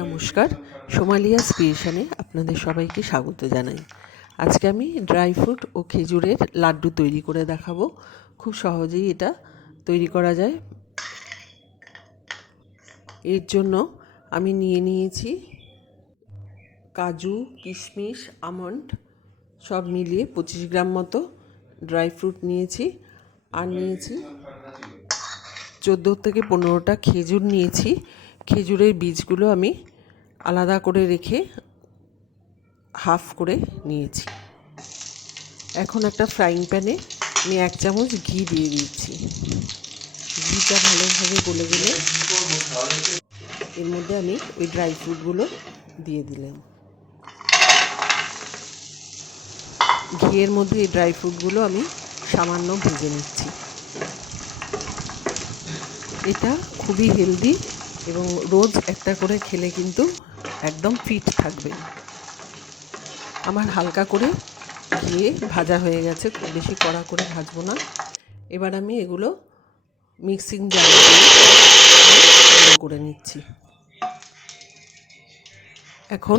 নমস্কার, সোমালিয়াস ক্রিয়েশনে আপনাদের সবাইকে স্বাগত জানাই। আজকে আমি ড্রাই ফ্রুট ও খেজুরের লাড্ডু তৈরি করে দেখাবো। খুব সহজেই এটা তৈরি করা যায়। এর জন্য আমি নিয়ে নিয়েছি কাজু, কিশমিশ, আমন্ড সব মিলিয়ে 25 গ্রাম মতো ড্রাই ফ্রুট নিয়েছি। আর নিয়েছি 14 থেকে 15টা খেজুর নিয়েছি। খেজুরের বীজগুলো আমি আলাদা করে রেখে হাফ করে নিয়েছি। এখন একটা ফ্রাইং প্যানে আমি 1 চামচ ঘি দিয়ে দিচ্ছি। ঘিটা ভালোভাবে গলে গেলে এর মধ্যে আমি ওই ড্রাই ফ্রুটগুলো দিয়ে দিলাম। ঘিয়ের মধ্যে এই ড্রাই ফ্রুটগুলো আমি সামান্য ভেজে নিচ্ছি। এটা খুবই হেলদি এবং রোজ একটা করে খেলে কিন্তু একদম ফিট থাকবে। আমার হালকা করে ঘিয়ে ভাজা হয়ে গেছে, খুব বেশি কড়া করে ভাজবো না। এবার আমি এগুলো মিক্সিং জারে গুঁড়ো করে নিচ্ছি। এখন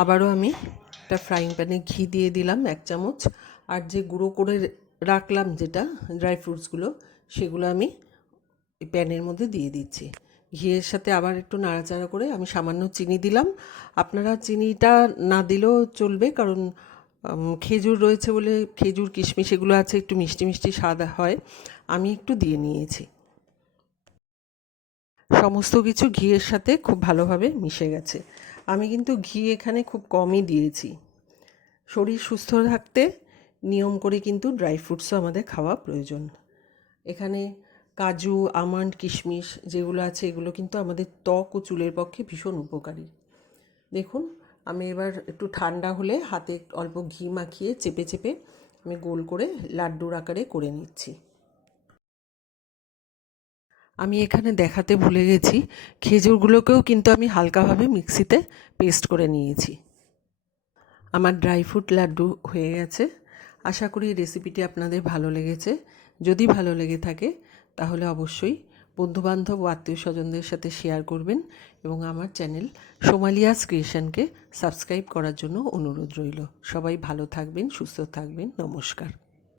আবারও আমি একটা ফ্রাইং প্যানে ঘি দিয়ে দিলাম 1 চামচ। আর যে গুঁড়ো করে রাখলাম যেটা ড্রাই ফ্রুটসগুলো, সেগুলো আমি এই প্যানের মধ্যে দিয়ে দিচ্ছি। ঘিয়ের সাথে আবার একটু নাড়াচাড়া করে আমি সামান্য চিনি দিলাম। আপনারা চিনিটা না দিলেও চলবে, কারণ খেজুর রয়েছে বলে, খেজুর কিশমিশ এগুলো আছে, একটু মিষ্টি মিষ্টি স্বাদ হয়। আমি একটু দিয়ে নিয়েছি। সমস্ত কিছু ঘিয়ের সাথে খুব ভালোভাবে মিশে গেছে। আমি কিন্তু ঘি এখানে খুব কমই দিয়েছি। শরীর সুস্থ থাকতে নিয়ম করে কিন্তু ড্রাই ফ্রুটসও আমাদের খাওয়া প্রয়োজন। এখানে কাজু, আমন্ড, কিশমিশ যেগুলো আছে এগুলো কিন্তু আমাদের ত্বক ও চুলের পক্ষে ভীষণ উপকারী। দেখুন, আমি এবার একটু ঠান্ডা হলে হাতে অল্প ঘি মাখিয়ে চেপে চেপে আমি গোল করে লাড্ডুর আকারে করে নিচ্ছি। আমি এখানে দেখাতে ভুলে গেছি, খেজুরগুলোকেও কিন্তু আমি হালকাভাবে মিক্সিতে পেস্ট করে নিয়েছি। আমার ড্রাই ফ্রুট লাড্ডু হয়ে গেছে। আশা করি রেসিপিটি আপনাদের ভালো লেগেছে। যদি ভালো লেগে থাকে তাহলে অবশ্যই বন্ধুবান্ধব ও আত্মীয় স্বজনদের সাথে শেয়ার করবেন এবং আমার চ্যানেল সোমালিয়াস ক্রিয়েশনকে সাবস্ক্রাইব করার জন্য অনুরোধ রইল। সবাই ভালো থাকবেন, সুস্থ থাকবেন। নমস্কার।